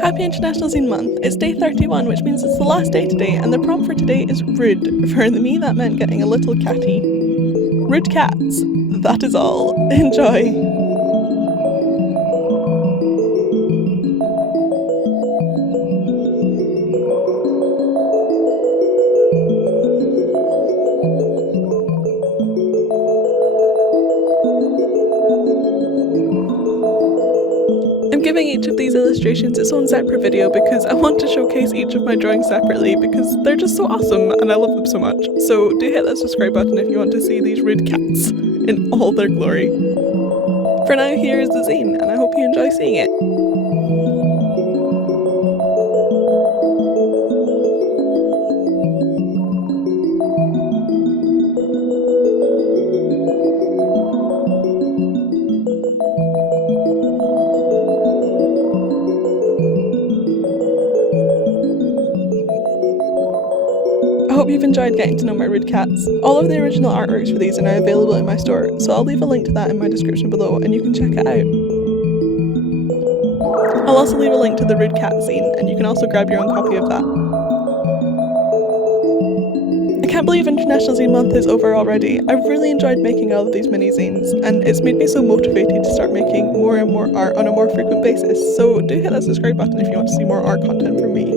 Happy International Zine Month. It's day 31, which means it's the last day today, and the prompt for today is rude. For me, that meant getting a little catty. Rude cats. That is all. Enjoy. I'm giving each of these illustrations its own separate video because I want to showcase each of my drawings separately because they're just so awesome and I love them so much. So do hit that subscribe button if you want to see these rude cats in all their glory. For now, here is the zine, and I hope you enjoy seeing it. I hope you've enjoyed getting to know my rude cats. All of the original artworks for these are now available in my store, so I'll leave a link to that in my description below and you can check it out. I'll also leave a link to the rude cat zine, and you can also grab your own copy of that. I can't believe International Zine Month is over already. I've really enjoyed making all of these mini zines, and it's made me so motivated to start making more and more art on a more frequent basis, so do hit that subscribe button if you want to see more art content from me.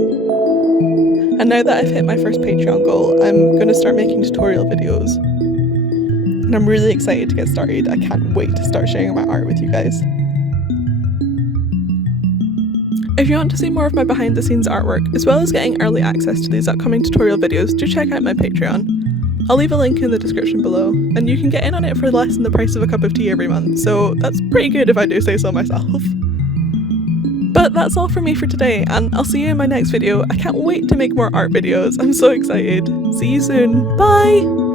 And now that I've hit my first Patreon goal, I'm going to start making tutorial videos. And I'm really excited to get started. I can't wait to start sharing my art with you guys. If you want to see more of my behind the scenes artwork, as well as getting early access to these upcoming tutorial videos, do check out my Patreon. I'll leave a link in the description below, and you can get in on it for less than the price of a cup of tea every month, so that's pretty good if I do say so myself. But that's all from me for today, and I'll see you in my next video. I can't wait to make more art videos. I'm so excited. See you soon. Bye!